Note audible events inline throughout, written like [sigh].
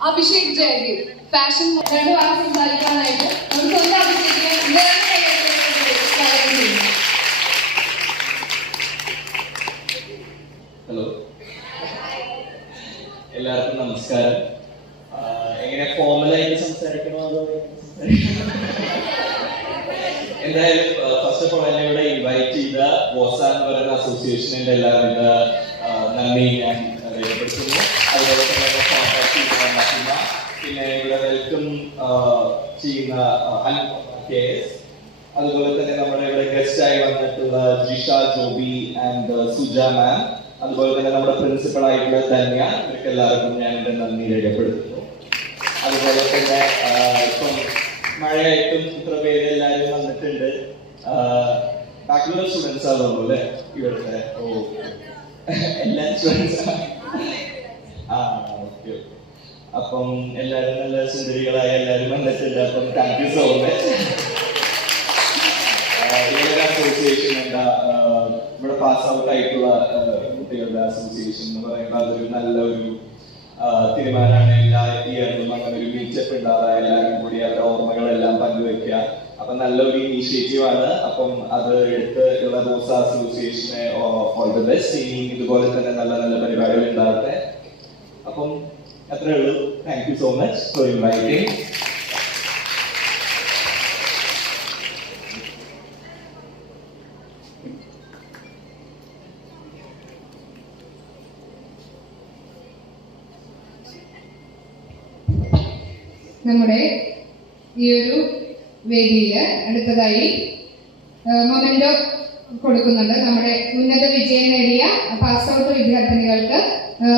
Abhishek Jayathi fashion രണ്ട് വാക്ക് സംസാരിക്കാനായിട്ട്. നമുക്ക് സ്വന്തം അഭിഷേകിനെ ഹലോ എല്ലാവർക്കും നമസ്കാരം. എങ്ങനെ ഫോർമലായിട്ട് സംസാരിക്കണോ അതോ [laughs] എന്തായാലും ഫസ്റ്റ് ഓഫ് ഓൾ എന്നെ ഇവിടെ ഇൻവൈറ്റ് ചെയ്ത വോസ എന്ന് പറയുന്ന അസോസിയേഷനിന്റെ എല്ലാവിധ നന്ദി ഞാൻ രേഖപ്പെടുത്തുന്നു അതുപോലെ തന്നെ എന്നെ കോൺടാക്ട് ചെയ്ത നസിമ പിന്നെ ഇവിടെ വെൽക്കം ചെയ്യുന്ന കെ എസ് അതുപോലെ തന്നെ നമ്മുടെ ഇവിടെ ഗസ്റ്റ് ആയി വന്നിട്ടുള്ള ജിഷ ജോബി ആൻഡ് സുജ മാം അതുപോലെ തന്നെ നമ്മുടെ പ്രിൻസിപ്പൾ ആയിട്ടുള്ള ധന്യ. ഇവർക്ക് എല്ലാവർക്കും ഞാൻ എന്റെ നന്ദി രേഖപ്പെടുത്തുന്നു. അതുപോലെ തന്നെ ഇപ്പം മഴയായിട്ടും ഇത്ര പേര് എല്ലാവരും വന്നിട്ടുണ്ട്. ബാക്കിയുള്ള സ്റ്റുഡൻസ് ആണല്ലോ അല്ലേ? ഇവിടുത്തെ ഓ. എല്ലാ സ്റ്റുഡൻസ് അപ്പം എല്ലാവരും നല്ല സുന്ദരികളായ എല്ലാവരും വന്നിട്ടുണ്ട്. അപ്പം thank you so much association എന്താ? ഇവിടെ പാസ് ഔട്ട് ആയിട്ടുള്ള കുട്ടികളുടെ അസോസിയേഷൻ എന്ന് പറയുമ്പോൾ അതൊരു നല്ലൊരു തീരുമാനമാണ്. എല്ലാ ഇയറിലും അങ്ങനെ ഒരു മീച്ചപ്പ് ഉണ്ടാവുക എല്ലാവരും കൂടി അവരുടെ ഓർമ്മകളെല്ലാം പങ്കുവെക്കുക. അപ്പൊ നല്ലൊരു ഇനീഷ്യേറ്റീവ് ആണ്. അപ്പം അത് എടുത്ത് ഉള്ള ദോസ അസോസിയേഷനെ ഓൾ ദി ബെസ്റ്റ് ഇനി ഇതുപോലെ തന്നെ നല്ല നല്ല പരിപാടികൾ ഉണ്ടാകട്ടെ. അപ്പം അത്രേ ഉള്ളൂ. Thank you so much for inviting നമ്മുടെ ഈ ഒരു വേദിയിൽ അടുത്തതായി മൊമെന്റോ കൊടുക്കുന്നുണ്ട്. നമ്മുടെ ഉന്നത വിജയം നേടിയ പാസ് ഔട്ട് വിദ്യാർത്ഥിനികൾക്ക്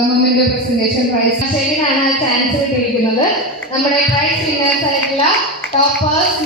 മമ്മിന്റെ പ്രസന്റേഷൻ പ്രൈസ് ശരിയാണ് ചാൻസ് കിട്ടിയിരിക്കുന്നത്. നമ്മുടെ പ്രൈസ് വിന്നേഴ്സ് ആയിട്ടുള്ള ടോപ്പേഴ്സ്